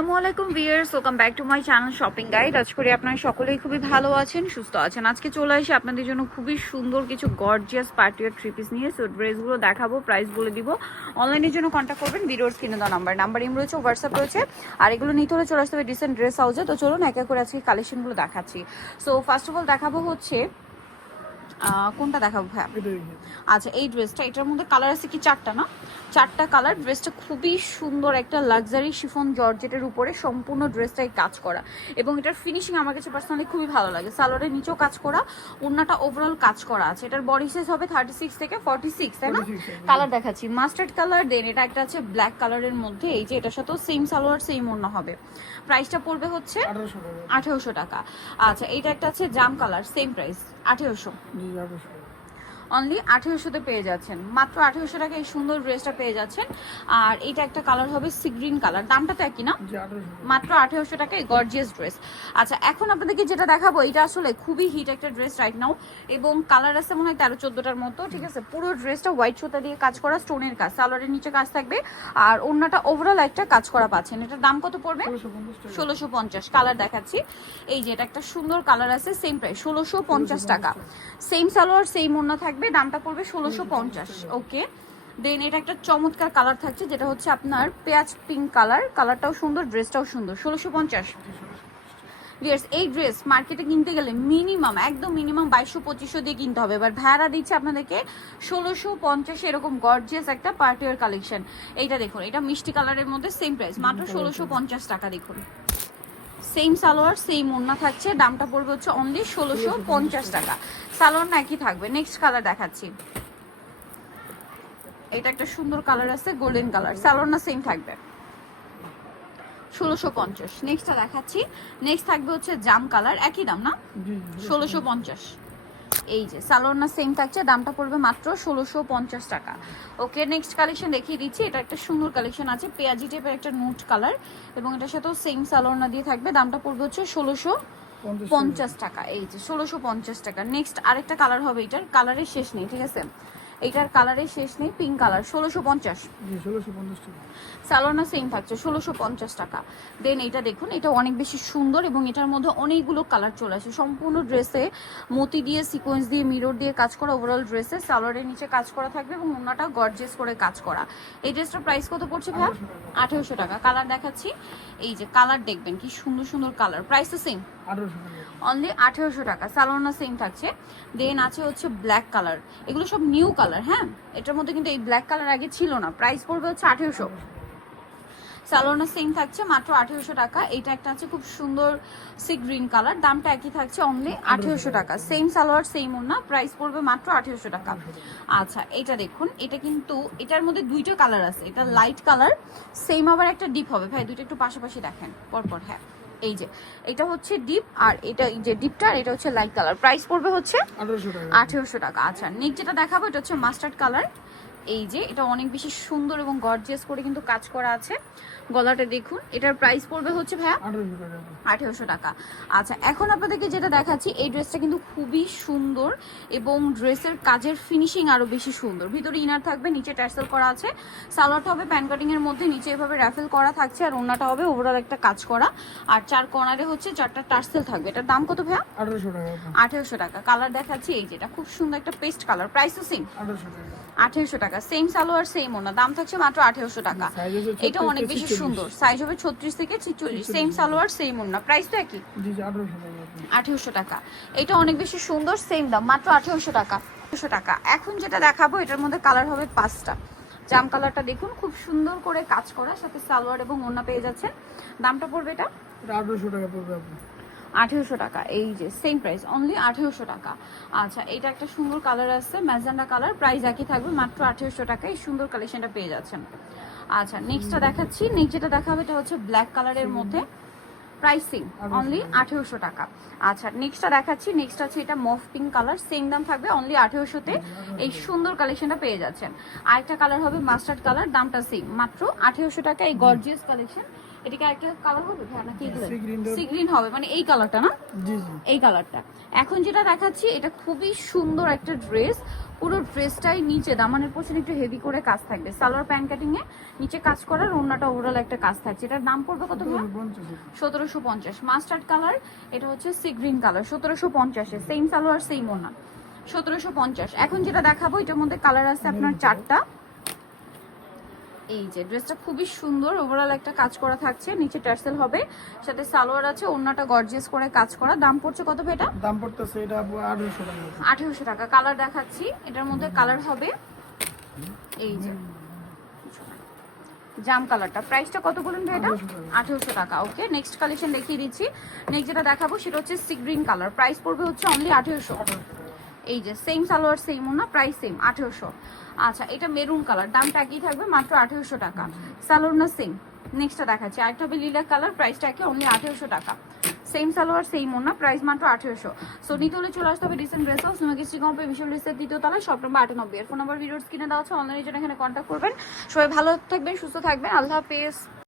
আসসালামু আলাইকুম viewers, welcome back to my channel shopping guide. আজ করি আপনারা সকলেই খুবই ভালো আছেন, সুস্থ আছেন। আজকে চলে আসি আপনাদের জন্য খুবই সুন্দর কিছু গর্জিয়াস পার্টিওয়ার থ্রি পিস নিয়ে। সো ড্রেসগুলো দেখাবো, প্রাইস বলে দিব। অনলাইনের জন্য কন্ট্যাক্ট করবেন, ভিডিওর স্ক্রিনে দেওয়া নাম্বার ইম রয়েছে, হোয়াটসঅ্যাপ রয়েছে। আর এগুলো নিতে হলে চলে আসতে হবে ডিসেন্ট ড্রেস হাউসে। তো চলুন একা করে আজকে কালেকশনগুলো দেখাচ্ছি। সো ফার্স্ট অফ অল দেখাবো হচ্ছে কোনটা দেখাবো ভাই? আচ্ছা, এই ড্রেসটা, এটার মধ্যে কালার আছে কি চারটা না? চারটা কালার। ড্রেসটা খুবই সুন্দর, একটা লাক্সারি শিফন জর্জেটের উপরে সম্পূর্ণ ড্রেসটাই কাজ করা, এবং এটার ফিনিশিং আমার কাছে পার্সোনালি খুবই ভালো লাগে। সালোয়ারের নিচেও কাজ করা, ওড়নাটা ওভারঅল কাজ করা আছে। এটার বডি সাইজ হবে 36 থেকে 46, তাই না? কালার দেখাচ্ছি, মাস্টার্ড কালার, দেন এটা একটা আছে ব্ল্যাক কালারের মধ্যে। এই যে এটার সাথেও সেম সালোয়ার সেম ওড়না হবে। প্রাইসটা পড়বে হচ্ছে 1800 টাকা। আচ্ছা, এইটা একটা আছে জাম কালার, সেম প্রাইস 1800। অনলি 1800-তে পেয়ে যাচ্ছেন, মাত্র 1800 টাকা এই সুন্দর ড্রেসটা পেয়ে যাচ্ছেন। আর এইটা একটা কালার হবে সি গ্রিন কালার, দামটা তো একই না? মাত্র 1800 টাকা এই গর্জিয়াস ড্রেস। আচ্ছা, এখন আপনাদেরকে যেটা দেখাবো, এটা আসলে খুবই হিট একটা ড্রেস রাইট নাও, এবং কালার আছে মনে হয় 13-14টার মতো, ঠিক আছে? পুরো ড্রেসটা হোয়াইট সুতা দিয়ে কাজ করা, স্টোনের কাজ, সালোয়ারের নিচে কাজ থাকবে, আর ওড়নাটা ওভারঅল একটা কাজ করা পাচ্ছেন। এটার দাম কত পড়বে? 1650। কালার দেখাচ্ছি, এই যে এটা একটা সুন্দর কালার আছে, সেম প্রাইস 1650 টাকা। সেম সালোয়ার সেম ওড়না থাকবে, দামটা পড়বে 1650। ওকে, দেন এটা একটা চমৎকার কালার থাকছে, যেটা হচ্ছে আপনার পেঁয়াজ পিঙ্ক কালার। কালারটাও সুন্দর, ড্রেসটাও সুন্দর, 1650। ভিউয়ার্স, এই ড্রেস মার্কেটে কিনতে গেলে মিনিমাম, একদম মিনিমাম 2200-2500 দিয়ে কিনতে হবে। এবার ভাড়া দিচ্ছে আপনাদেরকে 1650। এরকম গর্জিয়াস একটা পার্টিওয়ার কালেকশন। এইটা দেখুন, এটা মিষ্টি কালারের মধ্যে, সেম প্রাইস মাত্র 1650 টাকা। দেখুন, সেম সালোয়ার সেম ওড়না থাকছে, দামটা পড়বে হচ্ছে অনলি 1650 টাকা। সালোয়ার না একই থাকবে। নেক্সট কালার দেখাচ্ছি, এটা একটা সুন্দর কালার আছে, গোল্ডেন কালার, সালোয়ার না সেম থাকবে 1650। নেক্সটটা দেখাচ্ছি, নেক্সট থাকবে হচ্ছে জাম কালার, একই দাম না? 1650। এই যে সালোয়ার না সেম থাকছে, দামটা পড়বে মাত্র 1650 টাকা। ওকে, নেক্সট কালেকশন দেখিয়ে দিচ্ছি। এটা একটা সুন্দর কালেকশন আছে, পেঁয়াজি টাইপের একটা নুট কালার, এবং এটার সাথেও সেম সালোয়ার না দিয়ে থাকবে, দামটা পড়বে হচ্ছে 1650 টাকা। এই যে 1650 টাকা। নেক্সট আরেকটা কালার হবে, এটার কালারের শেষ নেই, ঠিক আছে? এটার কালারের শেষ নেই, পিঙ্ক কালার, 1650। সালোয়ার সেম থাকছে, 1650 টাকা। দেন এটা দেখুন, এটা অনেক বেশি সুন্দর, এবং এটার মধ্যে অনেকগুলো কালার চলে আসে। সম্পূর্ণ ড্রেসে মতি দিয়ে, সিকোয়েন্স দিয়ে, মিরর দিয়ে কাজ করা। ওভারঅল ড্রেসে সালোয়ারের নিচে কাজ করা থাকবে, এবং ওনাটা গর্জিয়াস করে কাজ করা। এই ড্রেসটার প্রাইস কত পড়ছে ভাই? 1800 টাকা। কালার দেখাচ্ছি, এই যে কালার দেখবেন কি সুন্দর সুন্দর কালার। প্রাইস তো সেম, অনলি 1800 টাকা। সালোয়ার সেম থাকছে। দেন আছে হচ্ছে ব্ল্যাক কালার, এগুলো সব নিউ কালার। হ্যাঁ, এটার মধ্যে কিন্তু এই ব্ল্যাক কালার আগে ছিল না। প্রাইস পড়বে হচ্ছে 1800। সালোয়ার সেম থাকছে, মাত্র 1800 টাকা। এইটা একটা আছে খুব সুন্দর সি গ্রিন কালার, দামটা একই থাকছে, অনলি 1800 টাকা। সেম সালোয়ার সেম ওড়না, প্রাইস পড়বে মাত্র 1800 টাকা। আচ্ছা, এটা দেখুন, এটা কিন্তু এটার মধ্যে দুইটা কালার আছে, এটা লাইট কালার, সেম আবার একটা ডিপ হবে। ভাই দুইটা একটু পাশাপাশি দেখেন পরপর। হ্যাঁ, এই যে এটা হচ্ছে ডিপ, আর এটা এই যে ডিপটা, আর এটা হচ্ছে লাইট কালার। প্রাইস পড়বে হচ্ছে 1800 টাকা। আচ্ছা, নেক্সট যেটা দেখাবো, এটা হচ্ছে মাস্টার্ড কালার। এই যে এটা অনেক বেশি সুন্দর এবং গর্জিয়াস করে কিন্তু কাজ করা আছে। গলাটা দেখুন, এটার প্রাইস পড়বে হচ্ছে ভাইয়া 1800 টাকা। আচ্ছা, এখন আপনাদেরকে যেটা দেখাচ্ছি, এই ড্রেসটা কিন্তু খুবই সুন্দর, এবং ড্রেসের কাজের ফিনিশিং আরো বেশি সুন্দর। ভিতরে ইনার থাকবে, নিচে ট্যাসেল করা আছে। সালোয়ারটা হবে প্যান কাটিং এর মধ্যে, নিচে এভাবে র্যাফেল করা থাকছে, আর ওড়নাটা হবে ওভারঅল একটা কাজ করা, আর চার কর্নারে হচ্ছে চারটা টার্সেল থাকবে। এটার দাম কত ভাইয়া? 1800 টাকা। কালার দেখাচ্ছি, এই যে এটা খুব সুন্দর একটা পেস্ট কালার, প্রাইস তো সেম 1800 টাকা। সেম সালোয়ার সেম ওড়না, দাম থাকছে মাত্র 1800 টাকা। এটা অনেক বেশি সুন্দর, সাইজ হবে 36 থেকে 46, সেম সালোয়ার সেম ওড়না, প্রাইস তো একই, 1800 টাকা। এটা অনেক বেশি সুন্দর, সেম দাম, মাত্র 1800 টাকা। 1800 টাকা। এখন যেটা দেখাবো, এটার মধ্যে কালার হবে 5টা। জাম কালারটা দেখুন, খুব সুন্দর করে কাজ করা, সাথে সালোয়ার এবং ওড়না পেয়ে যাচ্ছেন। দামটা পড়বে এটা 1800 টাকা পড়বে। 1800 টাকা। এই যে সেম প্রাইস, অনলি 1800 টাকা। আচ্ছা, এটা একটা সুন্দর কালার আছে, ম্যাজেন্ডা কালার, প্রাইস একই থাকবে, মাত্র 1800 টাকা। এই সুন্দর কালেকশনটা পেয়ে যাচ্ছেন। আচ্ছা, নেক্সটটা দেখাচ্ছি। নেক্সট যেটা দেখাবে, এটা হচ্ছে ব্ল্যাক কালারের মধ্যে, প্রাইসিং অনলি 1800 টাকা। আচ্ছা, নেক্সটটা দেখাচ্ছি। নেক্সট আছে এটা মফ পিঙ্ক কালার, সেম দাম থাকবে, অনলি 1800-তে এই সুন্দর কালেকশনটা পেয়ে যাচ্ছেন। আরেকটা কালার হবে মাস্টার্ড কালার, দামটা সেম, মাত্র 1800 টাকা। এই গর্জিয়াস কালেকশন এটাকে একটা কালার হবে ভাই নাকি এগুলো সি গ্রিন সি গ্রিন হবে, মানে এই কালারটা না? জি জি। এই কালারটা। এখন যেটা দেখাচ্ছি এটা খুবই সুন্দর একটা ড্রেস, পুরো ড্রেসটাই নিচে দামানের পোর্শন একটু হেভি করে কাজ থাকবে, সালোয়ার প্যান্ট কাটিং এ নিচে কাজ করার, ওড়নাটা ওভারঅল একটা কাজ থাকছে। এটার দাম পড়বে কত ভাই? 1750। মাস্টার্ড কালার, এটা হচ্ছে সি গ্রিন কালার, 1750 এ সেম সালোয়ার সেম ওড়না, 1750। এখন যেটা দেখাবো এটার মধ্যে কালার আছে আপনার 4টা। এই যে ড্রেসটা খুবই সুন্দর, ওভারঅল একটা কাজ করা থাকছে, নিচে টার্সেল হবে, সাথে সালোয়ার আছে, ওড়নাটা গর্জিয়াস করে কাজ করা। দাম পড়ছে কত ভাই এটা? দাম পড়তেছে এটা আপু 1800 টাকা। 1800 টাকা। কালার দেখাচ্ছি, এটার মধ্যে কালার হবে এই যে জাম কালারটা। প্রাইসটা কত বলুন ভাই এটা? 1800 টাকা। ওকে, নেক্সট কালেকশন দেখিয়ে দিচ্ছি। নেক্সট যেটা দেখাবো সেটা হচ্ছে সি গ্রিন কালার, প্রাইস পড়বে হচ্ছে অনলি 1800। এই যে সেম সালোয়ার সেম ওনা, প্রাইস সেম 1800। আচ্ছা, এটা মেরুন কালার, দামটা একই থাকবে মাত্র 1800 টাকা, সালোয়ার না সেম। নেক্সটটা দেখাচ্ছি, আরেকটা হবে লিলা কালার, প্রাইসটা একই অনলি 1800 টাকা, সেম সালোয়ার সেম ওনা, প্রাইস মাত্র 1800। সো নিতে হলে চলে আসতে হবে রিসেন্ট ড্রেস হাউস নুমাগিস্ট্রি কম্পে মিশন লিস্টের দ্বিতীয় তলায়, শপ নম্বর 98 এর ফোন নাম্বার ভিডিওর স্ক্রিনে দেওয়া আছে, অনলাইনের জন্য এখানে কন্ট্যাক্ট করবেন। সবাই ভালো থাকবেন, সুস্থ থাকবেন, আল্লাহ হাফেজ।